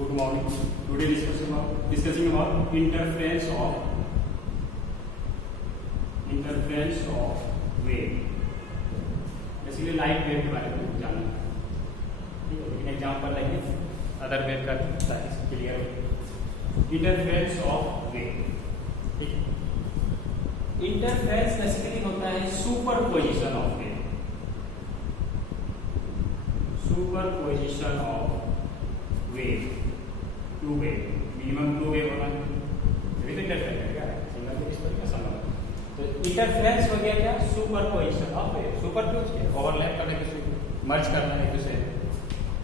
Good morning. Today discussing about interference of wave. Basically light wave के बारे में जानना, ठीक है, लेकिन एग्जाम्पल लेंगे अदर वेव का ताकि क्लियर हो। इंटरफेरेंस ऑफ वेव, ठीक है। इंटरफेरेंस बेसिकली होता है superposition of wave, superposition of wave, two wave, minimum two wave होना तभी तो इंटरफेरेंस है क्या, सिंगल वेव इस पर क्या संभव। तो इंटरफेरेंस हो गया क्या, सुपरपोजिशन ऑफ वेव, सुपरपोज किया, ओवरलैप करने के, मर्ज करना है दूसरे,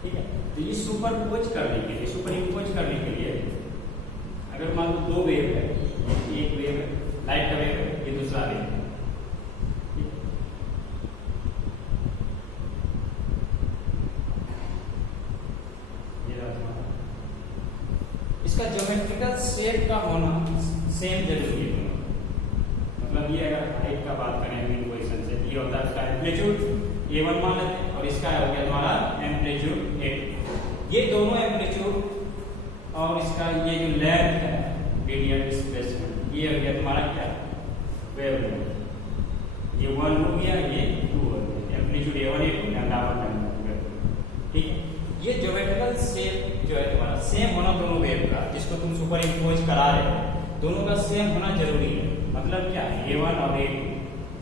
ठीक है। तो ये सुपरपोज करने के लिए, सुपरइम्पोज करने के लिए अगर मान लो दो वेव है, एक वेव है लाइट का वेव है, ये दूसरा वेव है, इसका ज्योमेट्रिकल शेप का होना सेम जरूरी है। मतलब ये अगर हाइट का बात करें मेन पोजीशन से, ये होता है इसका एम्पलीट्यूड A1 मान लेते हैं और इसका हो गया तुम्हारा एम्पलीट्यूड A2। ये दोनों एम्पलीट्यूड और इसका ये जो लेंथ है रेडियल डिस्प्लेसमेंट, ये हो गया तुम्हारा क्या, वेवलेंथ। ये 1 हो गया, ये 2 हो गया, amplitude A1 A2 lambda 1 lambda 2, ठीक है। ये ज्योमेट्रिकल शेप जो है तुम्हारा सेम होना दोनों वेव का, जिसको तुम सुपर इम्पोज करा रहे हो, दोनों का सेम होना जरूरी है। मतलब क्या, A1 और A2,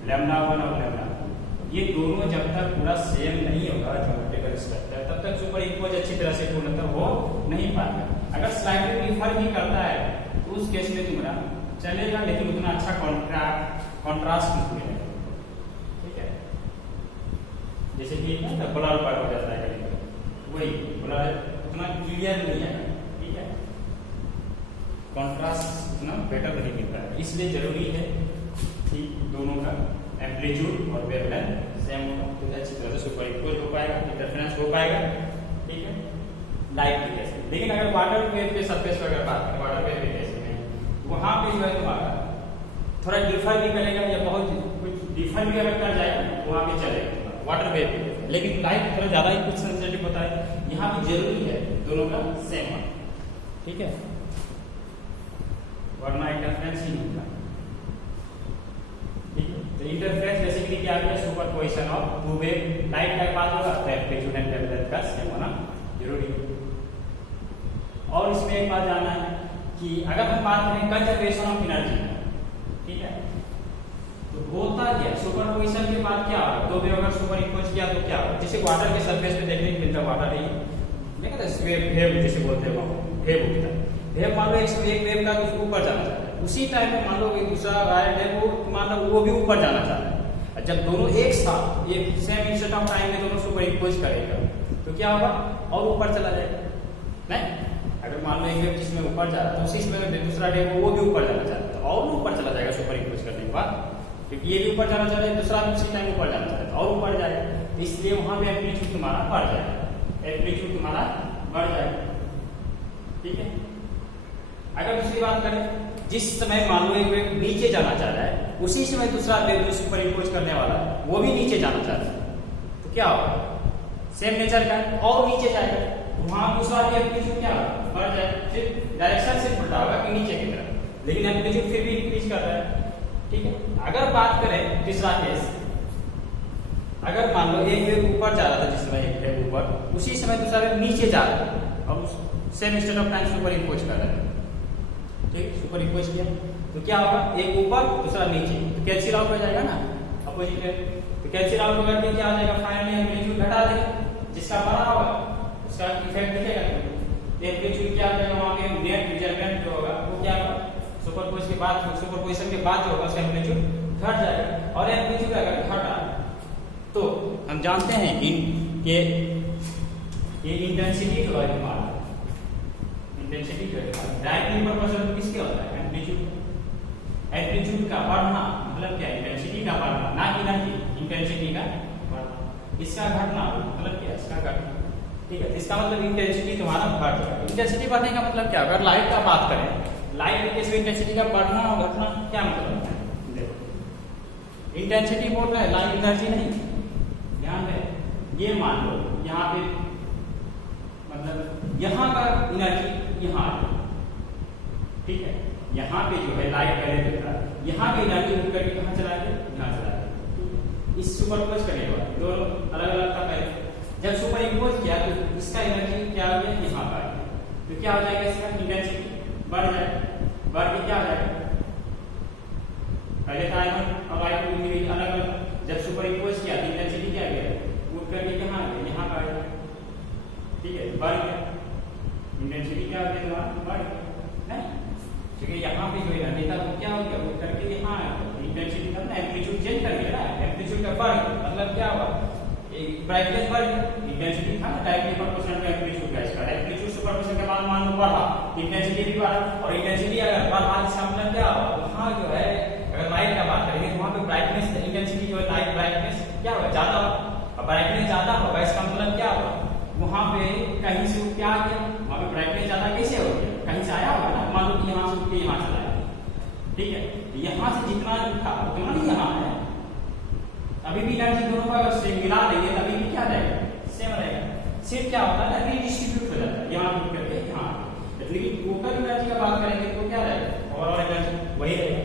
लैम्डा 1 और लैम्डा 2, ये दोनों जब तक पूरा सेम नहीं होगा ज्योमेट्रिकल स्ट्रक्चर, तब तक सुपर इम्पोज अच्छी तरह से पूर्णतः हो नहीं पाएगा। अगर स्लाइडली डिफर भी करता है तो उस केस में तुम्हारा चलेगा, लेकिन उतना अच्छा कॉन्ट्रास्ट नहीं मिलेगा, ठीक है। जैसे कि ब्लर पर हो जाता है कभी, वही ब्लर उतना क्लियर नहीं है, ठीक है, कॉन्ट्रास्ट उतना बेटर नहीं मिलता है। इसलिए जरूरी है कि दोनों का एम्पलीट्यूड और वेवलेंथ सेम होगा, तो अच्छी तरह से सुपरइम्पोज हो पाएगा, इंटरफेरेंस हो पाएगा, ठीक है, लाइट के केस में। लेकिन अगर वाटर वेव के सरफेस पर अगर बात करें, वाटर वेव के केस में वहां पे जो है तुम्हारा थोड़ा डिफर भी करेगा या बहुत कुछ डिफर भी अगर कर जाएगा वहां पे चलेगा वाटर वेव, लेकिन लाइट थोड़ा ज्यादा ही कुछ सेंसिटिव होता है। यहाँ भी जरूरी है दोनों का सेम होना, ठीक है, वरना इंटरफेरेंस ही नहीं होगा, ठीक है। तो इंटरफेरेंस बेसिकली क्या है, superposition of two wave, light का बात होगा तो एम्पलीट्यूड एंड वेवलेंथ का सेम होना जरूरी है। और इसमें एक बात जानना है कि अगर हम बात करें कंजर्वेशन ऑफ एनर्जी, ठीक है, तो होता क्या, सुपरपोजिशन के बाद क्या होगा, दो वेव अगर सुपर इम्पोज किया तो क्या होगा, जैसे वाटर के सरफेस पे देखने को मिलता है, वाटर ही देखा था वेव जैसे बोलते हैं, वेव होता है। वेव मान लो एक वेव का उसको ऊपर जाना चाहता है, उसी टाइम में मान लो दूसरा राइट है वो मान लो वो भी ऊपर जाना चाहता है। जब दोनों एक साथ एक सेम इंस्टेंट ऑफ टाइम में दोनों सुपर इम्पोज करेगा तो क्या होगा, और ऊपर चला जाएगा। नहीं, अगर मान लो एक वेव जिसमें ऊपर जा रहा है तो उसी समय दूसरा वेव वो भी ऊपर जाना चाहता है और ऊपर चला जाएगा सुपर इम्पोज करने के बाद, क्योंकि ये भी ऊपर जाना चाह रहा है, दूसरा भी उसी टाइम ऊपर जाना चाहता है और ऊपर जाएगा, इसलिए वहां पे एम्पलीट्यूड तुम्हारा बढ़ जाएगा, एम्पलीट्यूड तुम्हारा बढ़ जाएगा, ठीक है। अगर दूसरी बात करें, जिस समय मान लो एक वेव नीचे जाना चाह रहा है, उसी समय दूसरा वेव जो सुपर इम्पोज करने वाला है वो भी नीचे जाना चाह रहा है, तो क्या होगा, सेम नेचर का और नीचे जाएगा, वहां दूसरा भी एम्पलीट्यूड क्या बढ़ जाएगा, फिर डायरेक्शन से उल्टा होगा कि नीचे की तरफ, लेकिन एम्पलीट्यूड फिर भी इंक्रीज कर रहा है, ठीक है। अगर बात करें तीसरा केस, अगर मान लो एक वेव ऊपर जा रहा था जिस समय एक वेव ऊपर, उसी समय दूसरा वेव नीचे जा रहा है और same instant of time super impose कर रहा है, ठीक, सुपर इम्पोज किया तो क्या होगा, एक ऊपर दूसरा नीचे, तो कैंसिल आउट हो जाएगा ना, अपोजिट है, तो कैंसिल आउट होकर के क्या हो जाएगा, फाइनली एम्पलीट्यूड घटा देगा, जिसका बड़ा होगा उसका इफेक्ट दिखेगा, एम्पलीट्यूड क्या हो जाएगा, वहां पे नेट मेजरमेंट जो होगा वो क्या होगा, सुपरपोजिशन के बाद जो होगा उसका एम्पलीट्यूड घट जाएगा, और एम्पलीट्यूड अगर घटा तो हम जानते हैं कि ये इंटेंसिटी जो है हमारा, इंटेंसिटी जो है डायरेक्टली प्रोपोर्शनल किसके होता है, एम्पलीट्यूड, एम्पलीट्यूड का बढ़ना मतलब क्या, इंटेंसिटी का बढ़ना, ना कि एनर्जी, इंटेंसिटी का बढ़ना, इसका घटना मतलब क्या, इसका घटना, ठीक है। इसका मतलब इंटेंसिटी तुम्हारा बढ़ जाएगा। इंटेंसिटी बढ़ने का मतलब क्या, अगर लाइट का बात करें, लाइट के केस में इंटेंसिटी का बढ़ना और घटना क्या मतलब है, देखो इंटेंसिटी बोल रहे हैं, लाइट एनर्जी नहीं, ध्यान है। ये मान लो यहाँ पे मतलब यहाँ का एनर्जी यहाँ आ गया, ठीक है। यहाँ पे जो है लाइट पहले था, यहाँ पे एनर्जी मूव करके कहाँ चला गया, यहाँ चला गया। इस सुपरपोज करने के बाद दोनों अलग अलग था पहले, जब सुपर इम्पोज किया तो इसका एनर्जी क्या हो गया, यहाँ का आ गया। तो क्या हो जाएगा, इसका इंटेंसिटी बढ़ जाएगा, बढ़ के क्या हो जाएगा, पहले था I1 और I2 अलग अलग, जब सुपर इम्पोज किया तो इंटेंसिटी क्या गया, मूव करके कहाँ आ गया, यहाँ का आ गया, ठीक है, बढ़ गया। इंटेंसिटी क्या हो गया तुम्हारा, बढ़ गया, नहीं, क्योंकि यहाँ पे जो एनर्जी था वो क्या हो गया, वो करके यहाँ आया, इंटेंसिटी का ना एम्पलीट्यूड चेंज कर दिया ना, एम्पलीट्यूड का बढ़ गया, मतलब क्या हुआ, ब्राइटनेस बढ़ गया, इंटेंसिटी था ना डायरेक्टली प्रोपोर्शनल टू एम्पलीट्यूड का, इसका एम्पलीट्यूड सुपरपोजिशन के बाद मान लो बढ़ा, इंटेंसिटी भी बढ़ा, और इंटेंसिटी अगर बढ़ा इसका मतलब क्या हुआ, वहाँ जो है अगर लाइट का बात करेंगे तो वहाँ पे ब्राइटनेस इंटेंसिटी जो है लाइट ब्राइटनेस क्या होगा, ज्यादा होगा, और ब्राइटनेस ज्यादा होगा इसका मतलब क्या होगा, वहाँ पे कहीं से क्या आ गया, वहाँ पे ब्राइटनेस ज्यादा कैसे हो गया, कहीं से आया होगा ना, मान लो कि यहाँ से उठ के यहाँ चला गया, ठीक है, यहाँ से जितना था उतना ही यहाँ है, अभी भी एनर्जी दोनों का अगर से मिला देंगे तभी भी क्या रहेगा, सेम रहेगा, सिर्फ क्या होता है रीडिस्ट्रीब्यूट हो जाता है, यहाँ रुक करके यहाँ, लेकिन टोटल एनर्जी का बात करेंगे तो क्या रहेगा, ओवरऑल एनर्जी वही रहेगा,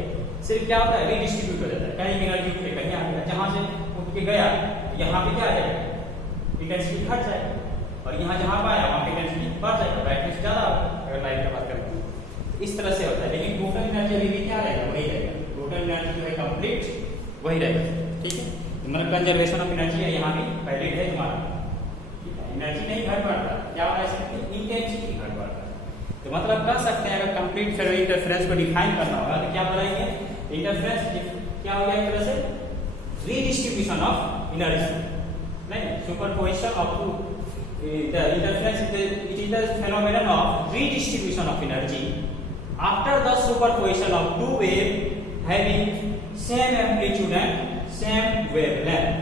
सिर्फ क्या होता है रीडिस्ट्रीब्यूट हो जाता है, कहीं एनर्जी उठ के कहीं आ गया, जहाँ से उठ के गया यहाँ पे क्या आ जाएगा, इंटेंसिटी घट जाएगा, और यहाँ जहाँ पर आया वहाँ पे इंटेंसिटी बढ़ जाएगा, ब्राइटनेस ज्यादा होगा अगर लाइट की बात करें तो इस तरह से होता है, लेकिन टोटल एनर्जी अभी भी क्या रहेगा, वही रहेगा, टोटल एनर्जी जो है कंप्लीट वही रहेगा, ठीक है। मतलब कंजर्वेशन ऑफ एनर्जी है यहाँ भी वैलिड है तुम्हारा, ठीक है, एनर्जी नहीं घट बढ़ता, क्या होगा इसमें, इंटेंसिटी घट बढ़ता है। तो मतलब कर सकते हैं अगर कंप्लीट फेरो इंटरफेरेंस को डिफाइन करना होगा तो क्या बनाएंगे, इंटरफेरेंस क्या हो गया एक तरह से रीडिस्ट्रीब्यूशन ऑफ एनर्जी, नहीं superposition of two the interference it is the phenomenon of redistribution of energy after the superposition of two waves having same amplitude and same wavelength,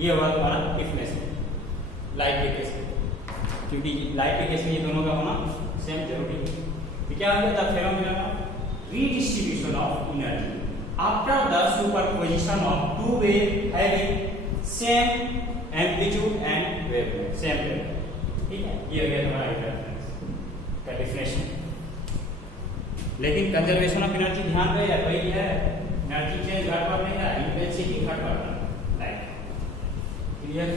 ये हुआ तुम्हारा डिफिनेशन लाइट के केस में, क्योंकि light के case में ये दोनों का होना सेम जरूरी है। तो क्या हो गया, the phenomenon of redistribution of energy after the superposition of two waves having same amplitude and wavelength, same wavelength, ठीक है, ये हो गया तुम्हारा इंटरफेरेंस का डिफिनेशन। लेकिन कंजर्वेशन ऑफ एनर्जी ध्यान रहे यार, वही है एनर्जी चेंज घट बढ़ नहीं रहा, इंटेंसिटी घट बढ़ रहा है, लाइट क्लियर।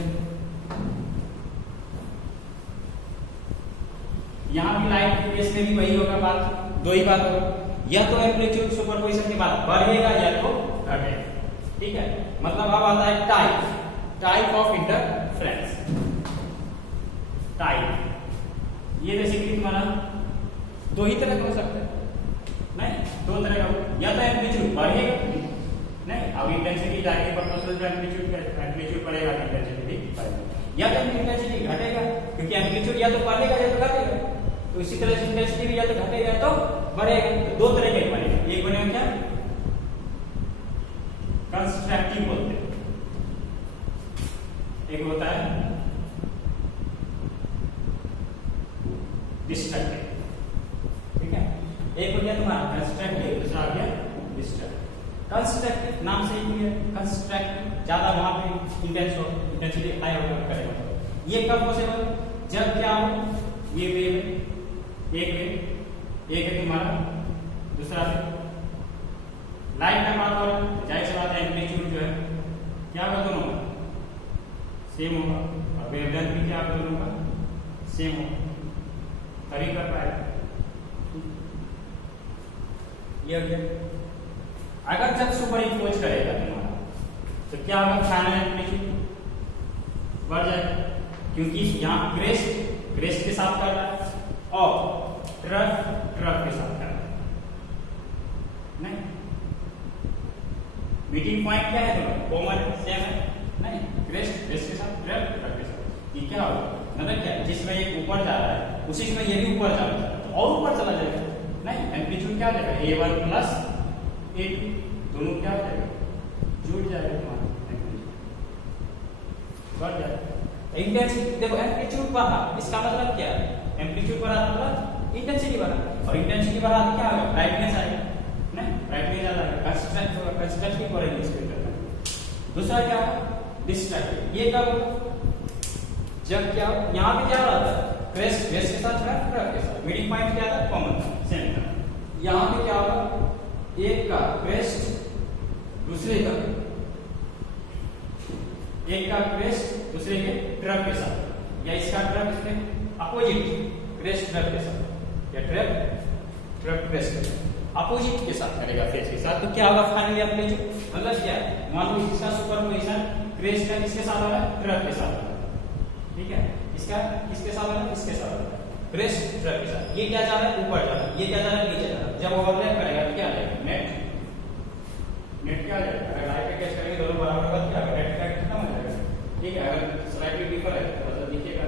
यहाँ भी लाइट के केस में भी वही होगा, बात दो ही बात होगा, या तो एम्पलीट्यूड सुपरपोजिशन के बाद बढ़ेगा या तो घटेगा, ठीक है। मतलब अब आता है टाइप ऑफ इंटरफेरेंस, टाइप, ये बेसिकली तुम्हारा दो ही तरह का हो सकता है, नहीं दो तरह का, या तो एम्पलीट्यूड बढ़ेगा, नहीं अब इंटेंसिटी जाके प्रोपोर्शनल टू एम्पलीट्यूड बढ़ेगा, इंटेंसिटी भी बढ़ेगा, या तो इंटेंसिटी घटेगा, क्योंकि एम्पलीट्यूड या तो बढ़ेगा या तो घटेगा, तो इसी तरह से इंटेंसिटी भी या तो घटेगा तो बढ़ेगा, तो दो तरह के बनेगा, एक बनेगा क्या कंस्ट्रक्टिव बोलते हैं, एक होता है डिस्ट्रक्टिव, ठीक है, एक हो गया तुम्हारा कंस्ट्रक्टिव, दूसरा हो गया डिस्ट्रक्टिव। कंस्ट्रक्टिव नाम से ही है, कंस्ट्रक्टिव ज्यादा वहां पे इंटेंसिटी हाई होकर करेगा, ये कब पॉसिबल, जब क्या हो, ये वेव एक है तुम्हारा, दूसरा लाइट का बात हो, जाहिर सी बात है एम्पलीट्यूड जो है क्या होगा, दोनों का सेम होगा, और वेवलेंथ भी क्या होगा, दोनों का सेम होगा, तभी कर पाएगा, ये हो गया। अगर जब सुपर इम्पोज करेगा तुम्हारा तो क्या होगा, फाइनल एम्पलीट्यूड बढ़ जाएगा, क्योंकि यहाँ क्रेस्ट के साथ कर रहा है और ट्रफ के साथ कर रहा है, नहीं मीटिंग पॉइंट क्या है, दोनों कॉमन सेम है, नहीं क्रेस्ट के साथ ट्रफ के साथ, ये क्या होगा, मतलब क्या, जिसमें ये ऊपर जा रहा है उसी में ये भी ऊपर जा रहा है, तो और ऊपर चला जाएगा, नहीं एम्पलीट्यूड क्या हो जाएगा, A1 प्लस A2 दोनों क्या हो जाएगा, जुड़ जाएगा तुम्हारा, बढ़ जाएगा। इंटेंसिटी देखो, एम्पलीट्यूड बढ़ा इसका मतलब क्या है, एम्पलीट्यूड बढ़ा मतलब इंटेंसिटी बढ़ा, और इंटेंसिटी बढ़ा तो क्या होगा, ब्राइटनेस आएगा, नहीं ब्राइटनेस आ जाएगा, कंस्ट्रक्टिव करेंगे इसके अंदर। दूसरा क्या है डिस्ट्रक्टिव, ये कब, जब क्या यहाँ पे क्या रहा था, क्रेस्ट क्रेस्ट के साथ ट्रफ के साथ। मीटिंग पॉइंट क्या था? Common centre. यहाँ पे क्या होगा? एक का क्रेस्ट दूसरे का, एक का क्रेस्ट दूसरे के ट्रफ के साथ, या इसका ट्रफ इसमें अपोजिट क्रेस्ट ट्रफ के साथ, या ट्रफ क्रेस्ट के साथ अपोजिट के साथ करेगा फेस के साथ। तो क्या होगा फाइनली एम्पलीट्यूड? मतलब क्या है, मान लो इसका सुपरपोजिशन क्रेस्ट का किसके साथ हो रहा है? ट्रफ के साथ हो रहा है। ठीक है, इसका किसके साथ हो रहा है? इसके साथ हो रहा है, क्रेस्ट ट्रफ के साथ। ये क्या जा रहा है? ऊपर जा रहा है, ये क्या जा रहा है? नीचे जा रहा है। जब ओवरलैप करेगा तो क्या आ जाएगा? नेट क्या आ जाएगा? अगर लाइट का केस करेंगे दोनों बराबर होगा क्या होगा? नेट का कितना हो जाएगा? ठीक है, अगर स्लाइटली डिफर है तो मतलब दिखेगा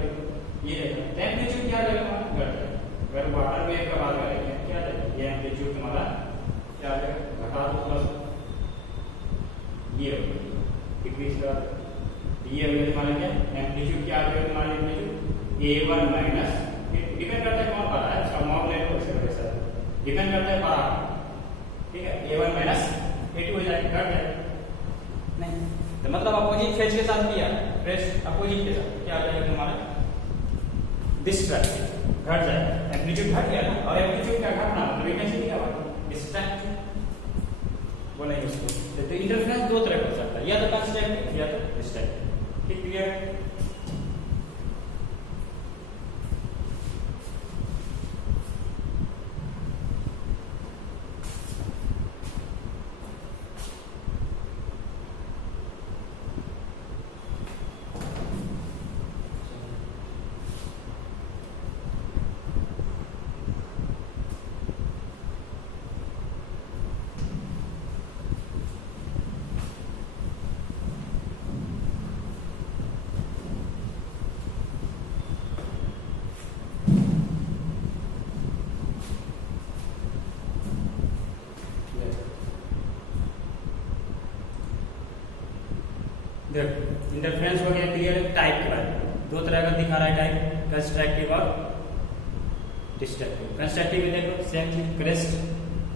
ये देखो टेंपरेचर क्या आ जाएगा? घट जाएगा। अगर वाटर वेव का बात करेंगे क्या आ जाएगा? ये एम्पलीट्यूड तुम्हारा क्या आ जाएगा? घटा दो प्लस ये डिक्रीज का ये हो गया तुम्हारा क्या? एम्पलीट्यूड क्या आ जाएगा तुम्हारा? एम्पलीट्यूड a1 माइनस, डिपेंड करता है कौन पढ़ा है, इसका मॉब ले लो इससे वजह से डिपेंड करता है पढ़ा। ठीक है, a1 माइनस a2 हो जाएगा, घट जाएगा नहीं तो मतलब अपोजिट फेज के साथ किया, क्रेस्ट अपोजिट के साथ क्या आ जाएगा तुम्हारा? डिस्ट्रैक्ट, घट जाएगा, एम्पलीट्यूड घट गया ना। और एम्पलीट्यूड क्या घटना मतलब इंटेंसिटी क्या होगा? डिस्ट्रैक्ट बोलेंगे इसको। तो इंटरफेरेंस दो तरह का हो सकता है, या तो कंस्ट्रक्टिव या तो डिस्ट्रैक्टिव। ठीक, क्लियर? देखो इंटरफेरेंस हो गया क्लियर। टाइप के बारे में दो तरह का दिखा रहा है टाइप, कंस्ट्रक्टिव और डिस्ट्रक्टिव। कंस्ट्रक्टिव में देखो सेम चीज, क्रेस्ट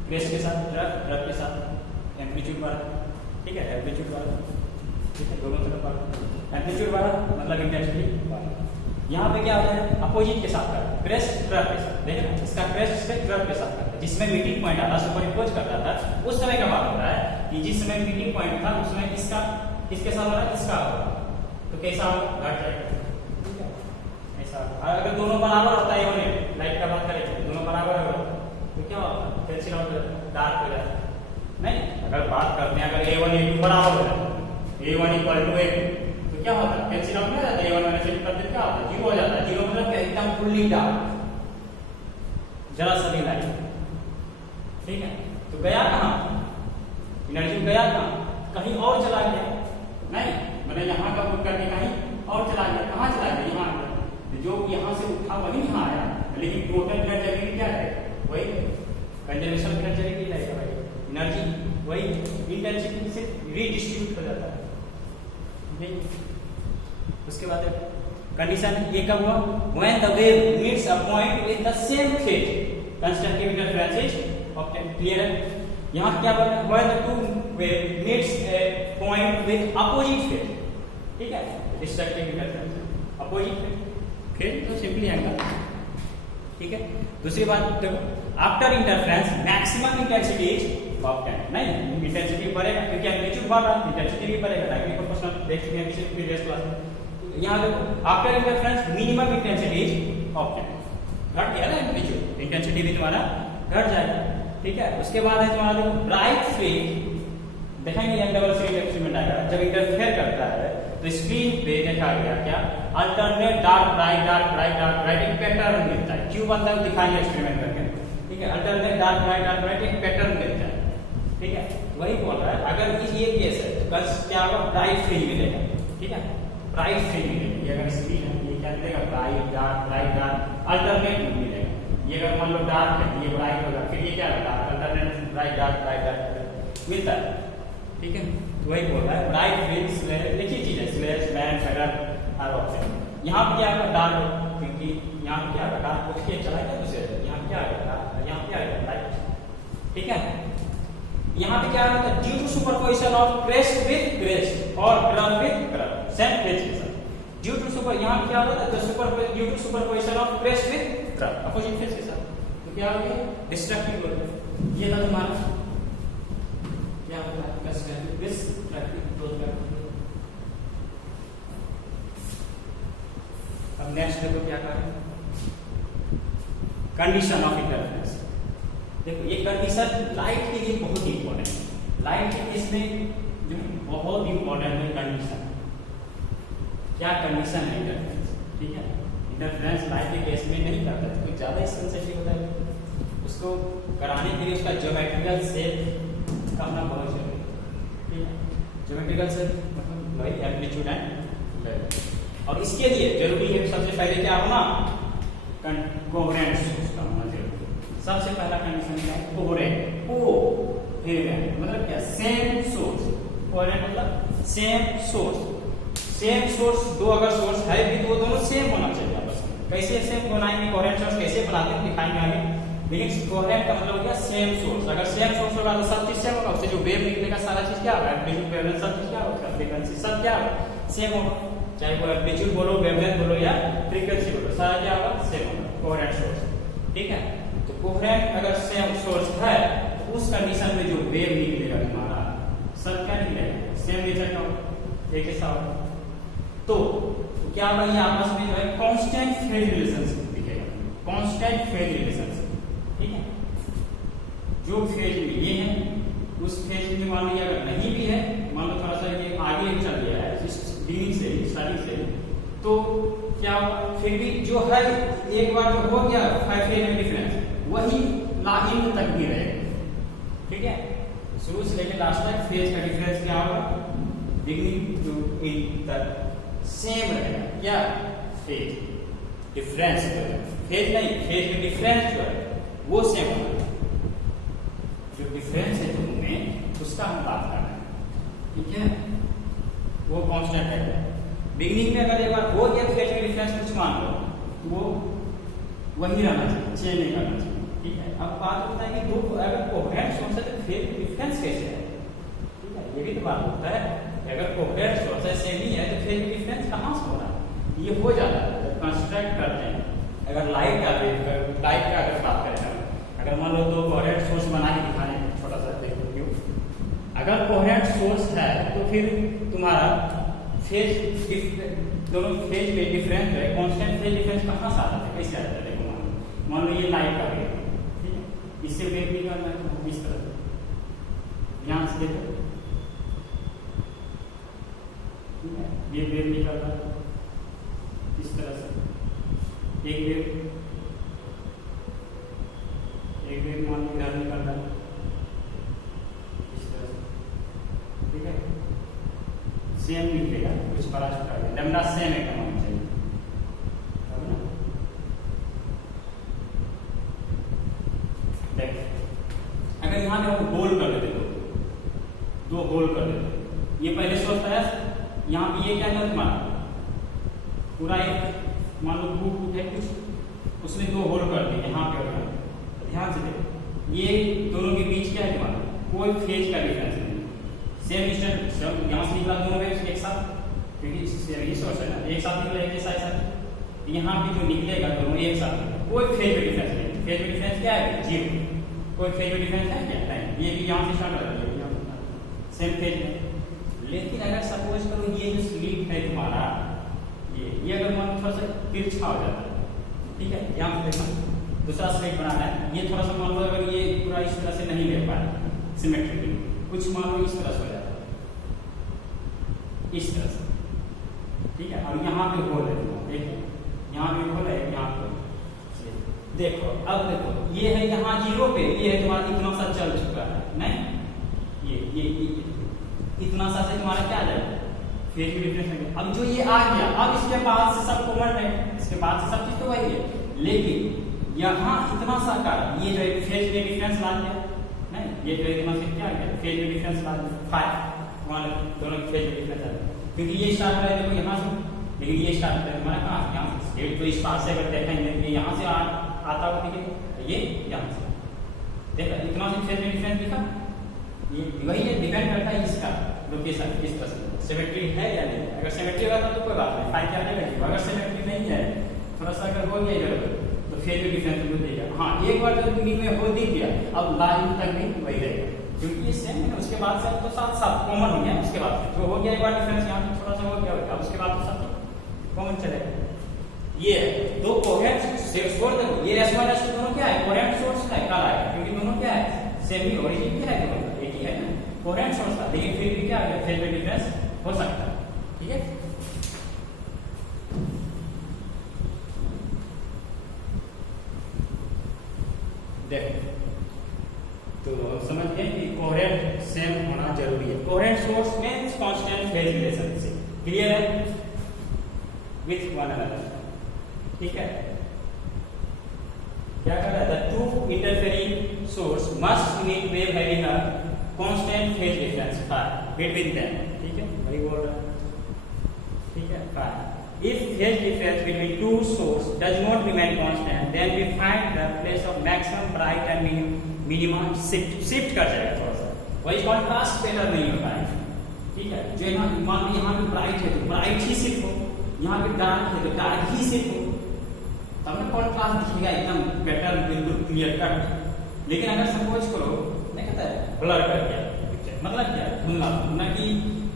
क्रेस्ट के साथ ट्रफ के साथ एम्पलीट्यूड बढ़ा। ठीक है, एम्पलीट्यूड बढ़ा, ठीक है, दोनों तरफ बढ़ा। एम्पलीट्यूड बढ़ा मतलब इंटेंसिटी बढ़ा। यहाँ पे क्या होता है? अपोजिट के साथ करता है, क्रेस्ट ट्रफ के साथ। देखिए ना, इसका क्रेस्ट से ट्रफ के साथ करता है। जिसमें मीटिंग पॉइंट आता है, सुपरइम्पोज करता था, उस समय का बात होता है कि जिस समय मीटिंग पॉइंट था उसमें इसका किसके साथ हो रहा है? इसका होगा तो कैसा होगा? घट जाएगा। ठीक है, ऐसा। अगर दोनों बराबर होता है, ये लाइट का बात करें दोनों बराबर होगा तो क्या होगा? कैंसिल आउट डार्क हो जाता है। नहीं, अगर बात करते हैं अगर a1 a2 बराबर हो जाता है, a1 इक्वल टू a2 तो क्या होता है? कैंसिल आउट नहीं हो जाता है। a1 माइनस a2 करते क्या होता है? जीरो हो जाता है। जीरो मतलब क्या? एकदम फुल्ली डार्क, जरा सा भी लाइट। ठीक है, तो गया कहाँ? एनर्जी गया कहाँ? कहीं और चला गया। नहीं, मैंने यहाँ का बुक करके कहीं और चला गया। कहाँ चला गया? यहाँ गया। जो यहाँ से उठा वही यहाँ आया, लेकिन टोटल एनर्जी क्या है? वही कंजर्वेशन एनर्जी रहेगा भाई, एनर्जी वही इंटेंसिटी से रीडिस्ट्रीब्यूट हो जाता है। उसके बाद कंडीशन ये कब हुआ? When the wave meets a point with the same phase, constructive interference is obtain. Clear है? यहाँ क्या बोला? When the two wave meets A point with opposite phase. ठीक है, डिस्ट्रक्टिव इंटरफेरेंस अपोजिट फेज तो सिंपली एंगल। ठीक है, दूसरी बात देखो, after interference maximum intensity is obtain. नहीं, इंटेंसिटी बढ़ेगा क्योंकि एम्पलीट्यूड बढ़ रहा है, इंटेंसिटी भी बढ़ेगा। डायरेक्टली प्रोपोर्शनल देख चुके हैं किसी प्रीवियस क्लास में। यहाँ देखो after interference minimum intensity is obtain. घट गया ना एम्पलीट्यूड, इंटेंसिटी भी तुम्हारा घट जाएगा। ठीक है, उसके बाद है तुम्हारा देखो ब्राइट फ्रिंज। देखेंगे ये डबल स्लिट एक्सपेरिमेंट आएगा जब इंटरफेयर करता है तो स्क्रीन पे देखा गया क्या? Alternate dark bright dark bright dark bright एक पैटर्न मिलता है। क्यों बनता है दिखाएंगे एक्सपेरिमेंट करके। ठीक है, अल्टरनेट डार्क ब्राइट एक पैटर्न मिलता है। ठीक है, वही बोल रहा है अगर ये केस है तो कल क्या होगा? ब्राइट फ्रिंज मिलेगा। ठीक है, ब्राइट फ्रिंज मिलेगा। ये अगर स्क्रीन है ये क्या मिलेगा? ब्राइट डार्क अल्टरनेट मिलेगा। ये अगर मान लो डार्क है ये ब्राइट होगा, फिर ये क्या होगा? अल्टरनेट ब्राइट डार्क मिलता है। ठीक है, तो वही बोल रहा है ब्राइट फ्रिंज लिखी चीज है, स्लैश बैंड पैटर्न और ऑप्शन। यहाँ पे क्या होगा? डार्क, क्योंकि यहाँ पे क्या होगा? डार्क उठ के चला गया दूसरे, यहाँ क्या आएगा? यहाँ क्या आएगा? ब्राइट। ठीक है, यहाँ पे क्या होगा? Due to superposition of crest with crest और trough with trough, same phase के साथ। ड्यू टू सुपर यहाँ क्या होता है, super due to superposition of crest with opposite phase के साथ, तो क्या हो गया डिस्ट्रक्टिव लोड। ये था तुम्हारा क्या होता है डिस्ट्रक्टिव लोड। अब नेक्स्ट देखो क्या करें, कंडीशन ऑफ इंटरफेरेंस। देखो ये कंडीशन लाइट के लिए बहुत इंपॉर्टेंट है, लाइट के केस में जो बहुत इंपॉर्टेंट है कंडीशन। क्या कंडीशन है इंटरफेरेंस, ठीक है। इंटरफेरेंस लाइट के केस में नहीं करता है, कोई ज्यादा सेंसिटिव होता है, उसको कराने के लिए उसका ज्योमेट्रिकल शेप करना बहुत जरूरी है, ठीक है। ज्योमेट्रिकल शेप मतलब वही एम्पलीट्यूड एंड लेवल। और इसके लिए जरूरी है सबसे पहले क्या होना, कोहेरेंट सोर्स का होना जरूरी। सबसे पहला कंडीशन क्या है, कोहेरेंट, कोहेरेंट मतलब क्या, सेम सोर्स। कोहेरेंट मतलब सेम सोर्स। सेम सोर्स, दो अगर सोर्स है भी तो वो दोनों सेम होना चाहिए आपस में। कैसे सेम बनाएंगे, कोहेरेंट सोर्स कैसे बनाते हैं दिखाएंगे आगे, लेकिन कोहेरेंट का मतलब हो गया सेम सोर्स। अगर सेम सोर्स होगा तो सब चीज सेम होगा, उससे जो वेव निकलेगा सारा चीज क्या होगा, एम्पलीट्यूड वेवलेंथ सब चीज क्या होगा, फ्रीक्वेंसी सब क्या होगा, सेम होगा। चाहे वो एम्पलीट्यूड बोलो, वेवलेंथ बोलो या फ्रीक्वेंसी बोलो, सारा क्या होगा, सेम होगा। कोहेरेंट सोर्स, ठीक है। तो कोहेरेंट अगर सेम सोर्स है तो उस कंडीशन में जो वेव निकलेगा तुम्हारा सब क्या निकलेगा, सेम नेचर का होगा, एक जैसा होगा। तो क्या होगा, ये आपस में जो है कांस्टेंट फेज रिलेशनशिप दिखेगा, कांस्टेंट फेज रिलेशनशिप, ठीक है। जो फेज में ये है उस फेज में मान लीजिए अगर नहीं भी है, मान लो थोड़ा सा ये आगे चल गया है बिगिनिंग से स्टार्टिंग से, तो क्या फिर भी जो है एक बार जो हो गया फेज में डिफरेंस वही लाइन तक भी रहेगा, ठीक है। शुरू से लेकर लास्ट तक फेज का डिफरेंस क्या होगा, बिगिनिंग टू एंड तक सेम रहेगा। क्या फेज डिफरेंस, फेज नहीं, फेज में डिफरेंस जो है वो सेम होगा। जो डिफरेंस है दोनों में उसका हम बात कर रहे हैं, ठीक है, वो कांस्टेंट है। बिगिनिंग में अगर एक बार हो गया फेज में डिफरेंस कुछ मान लो तो वो वही रहना चाहिए, चेंज नहीं करना चाहिए, ठीक है। अब बात होता है कि दो अगर कोहेरेंट सोर्स है तो फेज में डिफरेंस कैसे है, ठीक है, ये भी तो बात होता है। अगर कोहेरेंट सोर्स है सेम ही है तो फेज में डिफरेंस कहां से हो रहा है, ये हो जाता है जब कंस्ट्रक्ट करते हैं। अगर लाइट का अगर बात करें, अगर मान लो दो कोहेरेंट सोर्स बना के दिखा रहे हैं, छोटा सा देखो क्यों, अगर कोहेरेंट सोर्स है तो फिर तुम्हारा फेज दोनों फेज में डिफरेंस है, कांस्टेंट फेज डिफरेंस कहां से आता है, कैसे आता है, देखो मान लो ये लाइट का वेव, ठीक है, इससे वेव निकलना है तो इस तरह से ध्यान से देखो, ठीक है, ये वेव निकल रहा है इस तरह से, एक वेव मान लो इधर निकल रहा है इस तरह से, ठीक है, सेम निकलेगा, कुछ बड़ा छोटा है, लैम्डा सेम एकदम होना चाहिए, तब ना। देख अगर यहाँ पे हम होल कर देते दो होल कर देते, ये पहले सोर्स था, यहाँ पे ये क्या था तुम्हारा पूरा एक मान लो बुक है कुछ, उसने दो होल कर दिए यहाँ पे और यहाँ पे, ध्यान से देखो ये दोनों के बीच क्या है तुम्हारा, कोई फेज का डिफरेंस नहीं, सेम डिस्टेंस यहाँ से निकला दोनों वेव्स एक साथ, क्योंकि ये सोर्स है ना, एक साथ निकला एक जैसा ऐसा, यहाँ पे जो निकलेगा दोनों एक साथ, कोई फेज में डिफरेंस नहीं। फेज में डिफरेंस क्या है, जीरो, कोई फेज में डिफरेंस है क्या, नहीं, ये भी यहाँ से स्टार्ट हो रहा है सेम फेज में। लेकिन अगर सपोज करो ये जो स्लिट है तुम्हारा, ये अगर मान थोड़ा सा तिरछा हो जाता है, ठीक है, यहाँ पे देखना दूसरा स्लिट बनाना है, ये थोड़ा सा मान लो अगर ये पूरा इस तरह से नहीं ले पाए सिमेट्रिकली, कुछ मान लो इस तरह से हो जाता है, इस तरह से, ठीक है। और यहाँ पे होल है, देखिए यहाँ पे होल है, यहाँ पे देखो, अब देखो ये है यहाँ जीरो पे, ये है तुम्हारा इतना सा चल चुका है, नहीं ये इतना सा से तुम्हारा क्या आ जाएगा, फेज में डिफरेंस है। अब जो ये आ गया, अब इसके बाद से सब कॉमन है, इसके बाद से सब चीज तो वही है, लेकिन यहाँ इतना सा का ये जो है फेज में डिफरेंस ला दिया, नहीं ये जो इतना से क्या है फेज में डिफरेंस ला दिया 5, वहाँ दोनों फेज में डिफरेंस आ गया, क्योंकि ये स्टार्ट हो रहा है देखो यहाँ से, लेकिन ये स्टार्ट होता है हमारा कहाँ से, यहाँ से, तो इस पास से अगर देखेंगे ये यहाँ से आता हुआ दिखेगा, ये यहाँ से देखा, इतना से फेज में डिफरेंस दिखा, ये वही है, डिपेंड करता है इसका लोकेशन इस तरह से सिमेट्री है या नहीं। अगर सिमेट्री होगा तो कोई बात नहीं, फाइन क्या लगेगी। अगर सिमेट्री नहीं है, थोड़ा सा अगर हो गया इधर तो फिर भी डिफरेंस को देगा। हाँ, एक बार जब मीनिंग में हो दी गया, अब लाइन तक भी वही रहेगा, क्योंकि ये सेम है। उसके बाद से तो साथ साथ कॉमन हो गया, उसके बाद जो हो गया एक बार डिफरेंस यहाँ पे थोड़ा सा हो गया, अब उसके बाद तो सब कॉमन चलेगा। ये दो कोहेरेंट सोर्स देखो, ये S1 S2 दोनों क्या है, कोहेरेंट सोर्स है, काला है, क्योंकि दोनों क्या है, सेम ही ओरिजिन क्या है, दोनों एक ही है ना, कोहेरेंट सोर्स था। लेकिन फिर भी क्या है, फेज में डिफरेंस हो सकता है। ठीक है, देखो तो समझ गए कि कोहेरेंट सेम होना जरूरी है। Coherent source means constant phase relationship, clear है, विथ वन अनदर। ठीक है, क्या कर रहा है, the two interfering source must meet wave having a constant phase difference between them. ठीक है, वही बोल रहा है। ठीक है, fine. If phase difference between two sources does not remain constant, then we find the place of maximum bright and minimum shift कर जाएगा थोड़ा सा, वही कॉन्ट्रास्ट पैटर्न नहीं होता है। ठीक है, जो मान लो यहाँ पे ब्राइट है तो ब्राइट ही शिफ्ट हो, यहाँ पे डार्क है तो डार्क ही शिफ्ट हो, तब ना कॉन्ट्रास्ट दिखेगा एकदम पैटर्न बिल्कुल क्लियर कट। लेकिन अगर सपोज करो नहीं कहता है ब्लर कर दिया, मतलब क्या धुंधला ना कि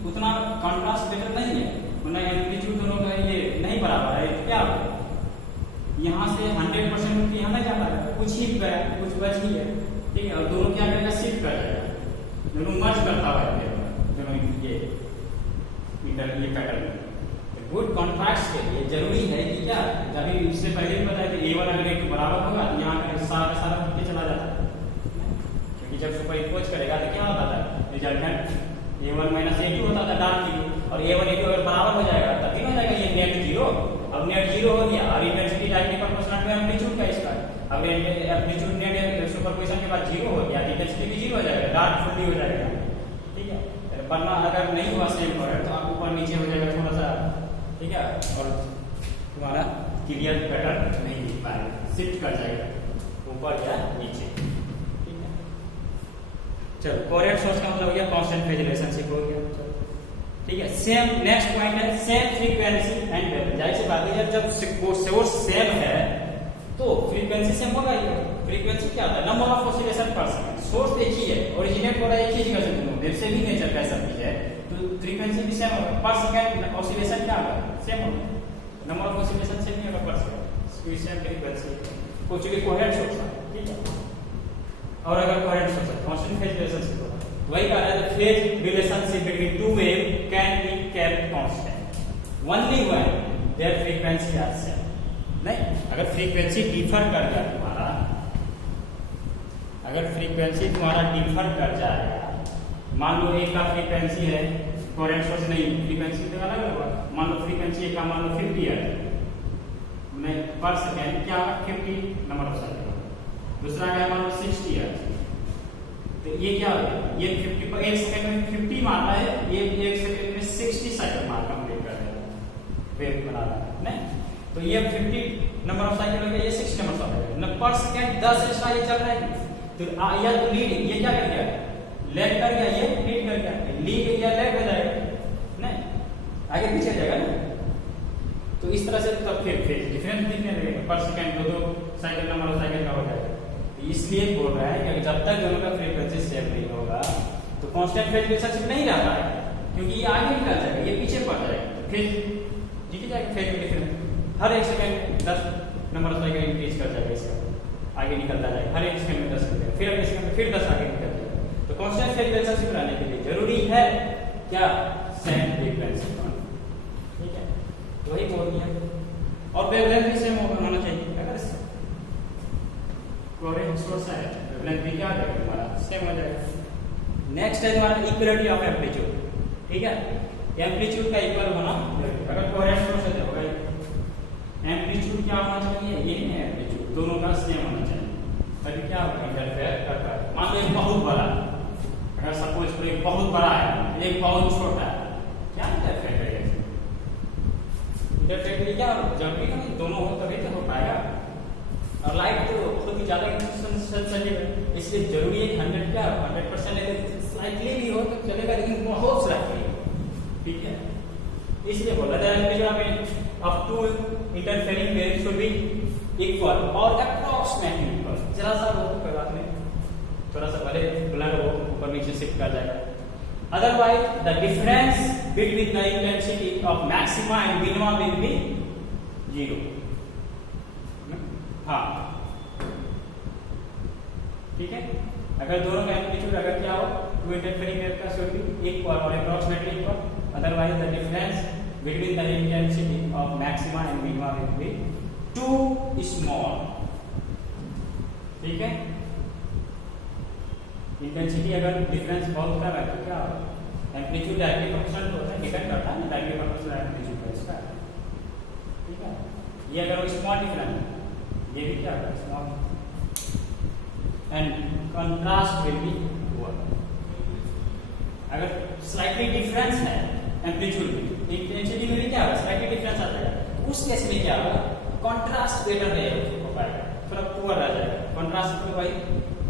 उतना कॉन्ट्रास्ट पैटर्न नहीं है, एम्पलीट्यूड दोनों का ये नहीं बराबर है, क्या यहाँ से 100% यहाँ नहीं जा पाएगा, कुछ ही गया, कुछ बच ही है। ठीक है, और दोनों क्या करेगा, शिफ्ट कर जाएगा, दोनों मर्ज करता हुआ दोनों ये पैटर्न। गुड कॉन्ट्रास्ट के लिए जरूरी है कि क्या, अभी इससे पहले भी बताया कि A1 अगर A2 बराबर होगा तो यहाँ का सारा नीचे चला जाता है, क्योंकि जब सुपर इम्पोज करेगा तो क्या होता था, रिजल्टेंट A1 माइनस A2 होता था डार्क की, और A1 A2 अगर बराबर हो जाएगा तब भी हो जाएगा ये नेट जीरो। अब नेट जीरो हो गया, और intensity directly proportional to amplitude का इसका। अब एम्पलीट्यूड नेट सुपरपोजिशन के बाद जीरो हो गया, इंटेंसिटी भी जीरो हो जाएगा, डार्क फुल्ली हो जाएगा। ठीक है, वरना अगर नहीं हुआ सेम करंट तो आप ऊपर नीचे हो जाएगा थोड़ा सा। ठीक है, और तुम्हारा क्लियर पैटर्न नहीं दिख पाएगा, शिफ्ट कर जाएगा ऊपर या नीचे। ठीक है, चलो कोहेरेंट सोर्स का मतलब हो गया कांस्टेंट फेज रिलेशनशिप हो गया। ठीक है, सेम नेक्स्ट पॉइंट है सेम फ्रीक्वेंसी एंड वेवलेंथ। जाहिर सी बात है, जब सोर्स सेम है तो फ्रीक्वेंसी सेम होगा ही। फ्रीक्वेंसी क्या होता है, नंबर ऑफ ऑसिलेशन पर सेकंड। सोर्स एक ही है, ओरिजिनेट हो रहा है एक ही जगह से, दोनों वेव से भी नेचर का सब चीज है, तो फ्रीक्वेंसी भी सेम होगा। पर सेकंड ऑसिलेशन क्या होगा, सेम होगा, नंबर ऑफ ऑसिलेशन सेम नहीं होगा पर सेकंड, सेम फ्रीक्वेंसी को चूंकि कोहेरेंट सोर्स है। ठीक है, और अगर कोहेरेंट सोर्स है कांस्टेंट फेज रिलेशनशिप, वही कह रहा है phase relationship between two wave can be kept constant only when their frequency are same. नहीं, अगर फ्रीक्वेंसी डिफर कर गया तुम्हारा, अगर फ्रीक्वेंसी तुम्हारा डिफर कर जाएगा, मान लो एक का फ्रीक्वेंसी है, कोहेरेंट सोर्स नहीं, फ्रीक्वेंसी तो अलग होगा। मान लो फ्रीक्वेंसी एक का मान लो 50 है, नहीं पर सेकंड क्या 50 नंबर ऑफ साइकिल, दूसरा का मान लो 60 है, तो ये क्या हो गया, ये 50 पर एक सेकंड में 50 मारता है, ये एक सेकंड में 60 साइकिल मार कंप्लीट कर देगा, वेव बना रहा है। नहीं, तो ये 50 नंबर ऑफ साइकिल हो गया, ये 60 नंबर ऑफ साइकिल न पर सेकंड 10 एक्स्ट्रा ये चल रहा है। तो या तो लीड, ये क्या कर गया, लेग कर गया, ये लीड कर गया, लीड या लेग हो जाएगा, नहीं आगे पीछे जाएगा ना। तो इस तरह से तब फिर डिफरेंस दिखने लगेगा, पर सेकंड दो साइकिल नंबर ऑफ साइकिल का हो जाएगा। इसलिए बोल रहा है कि जब तक दोनों का फ्रीक्वेंसी सेम नहीं होगा तो कांस्टेंट फेज रिलेशनशिप नहीं रहता है, क्योंकि ये आगे निकल जाएगा, ये पीछे पड़ जाएगा, तो फिर जीत जाएगा फेज डिफरेंस। हर एक second 10 number of cycle increase कर जाएगा, इसका आगे निकलता जाएगा, हर एक सेकंड में 10 निकलेगा, फिर अगले सेकंड में फिर 10 आगे निकल जाएगा। तो कांस्टेंट फेज रिलेशनशिप रहने के लिए जरूरी है क्या, सेम फ्रीक्वेंसी। ठीक है, वही बोल दिया, और वेवलेंथ भी सेम होना चाहिए। अगर कोहेरेंट सोर्स है, वेवलेंथ भी क्या आ जाएगा हमारा, सेम हो जाएगा। नेक्स्ट है हमारा इक्वलिटी ऑफ एम्पलीट्यूड। ठीक है, एम्पलीट्यूड का इक्वल होना, अगर कोहेरेंट सोर्स है तो होगा एम्पलीट्यूड क्या होना चाहिए, यही है एम्पलीट्यूड दोनों का सेम होना चाहिए, तभी क्या होगा, इंटरफेयर करता है। मान लो एक बहुत बड़ा, अगर सपोज कोई बहुत बड़ा है, एक बहुत छोटा है, क्या इंटरफेयर करेगा, इंटरफेयर के लिए क्या जरूरी है, दोनों हो तभी तो हो पाएगा। और लाइट तो खुद कोई ज्यादा चलेगा, इसलिए जरूरी है 100 क्या 100% लेकर स्लाइटली भी हो तो चलेगा, लेकिन बहुत स्लाइटली हो, ठीक है। इसलिए बोला जाए up to interfering wave should be equal और अप्रॉक्सीमेटली इक्वल। जरा सा वो कोई बात नहीं, थोड़ा सा भले ब्लर हो ऊपर नीचे शिफ्ट कर जाएगा। Otherwise the difference between the intensity of maxima and minima will B 0। हाँ ठीक है, अगर दोनों का एम्पलीट्यूड अगर क्या हो टू इंटरफेरिंग वेव का शुड बी इक्वल और approximately equal, otherwise the difference between the intensity of maxima and minima will be too small. ठीक है, इंटेंसिटी अगर डिफरेंस बहुत कम है तो क्या होगा, एम्पलीट्यूड डायरेक्टली प्रोपोर्शनल होता है, डिपेंड करता है ना डायरेक्टली प्रोपोर्शनल एम्पलीट्यूड का इसका। ठीक है, ये अगर स्मॉल डिफरेंस है, ये भी क्या होगा small, and contrast will be poor. अगर स्लाइटली डिफरेंस है एम्पलीट्यूड में, इंटेंसिटी में भी क्या होगा स्लाइटली डिफरेंस आ जाएगा, तो उस केस में क्या होगा कंट्रास्ट बेटर नहीं हो पाएगा, थोड़ा पुअर रह जाएगा। कंट्रास्ट तो भाई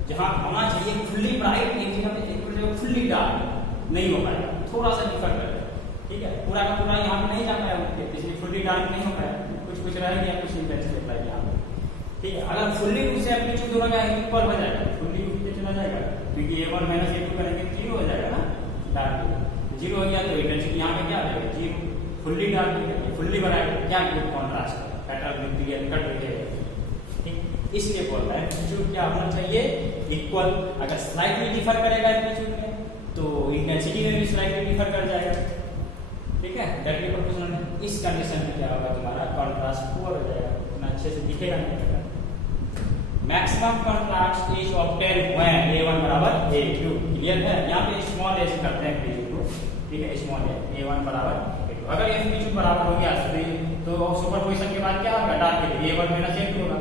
जहां होना चाहिए फुल्ली ब्राइट, एक जगह पे एक जगह फुल्ली डार्क नहीं हो पाएगा, थोड़ा सा डिफर करेगा। ठीक है, पूरा का पूरा यहाँ पे नहीं जा पाया, इसलिए फुल्ली डार्क नहीं हो पाया, कुछ कुछ रह गया, कुछ इंटेंसिटी पाएगी यहाँ पे। ठीक है, अगर फुल्ली रूप से एम्पलीट्यूड दोनों का इक्वल हो जाएगा, फुल्ली रूप से चला जाएगा, क्योंकि A1 माइनस A2 करेंगे 0 हो जाएगा ना, डार्क 0 हो गया तो इंटेंसिटी यहाँ पे क्या आ जाएगा 0, फुल्ली डार्क फुल्ली ब्राइट क्या कॉन्ट्रास्ट पैटर्न दिख है कट दिख है। ठीक, इसलिए बोल रहा है एम्पलीट्यूड क्या होना चाहिए इक्वल। अगर स्लाइटली डिफर करेगा एम्पलीट्यूड में तो इंटेंसिटी में भी स्लाइटली डिफर कर जाएगा। ठीक है, डायरेक्टली प्रोपोर्शनल में इस कंडीशन में क्या होगा तुम्हारा कंट्रास्ट पुअर हो जाएगा, इतना अच्छे से दिखेगा नहीं। Maximum contrast is obtained when A1 बराबर A2। क्लियर है, यहाँ पे स्मॉल a से करते हैं एम्पलीट्यूड को। ठीक है, स्मॉल A1 बराबर A2। अगर एम्पलीट्यूड बराबर हो गया तो सुपरपोजिशन के बाद क्या होगा डार्क के लिए A1 माइनस A2 होगा,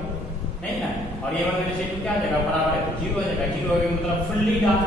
नहीं ना, और A1 माइनस A2 क्या आ जाएगा बराबर है तो 0 हो जाएगा। 0 हो गया मतलब फुल्ली डार्क,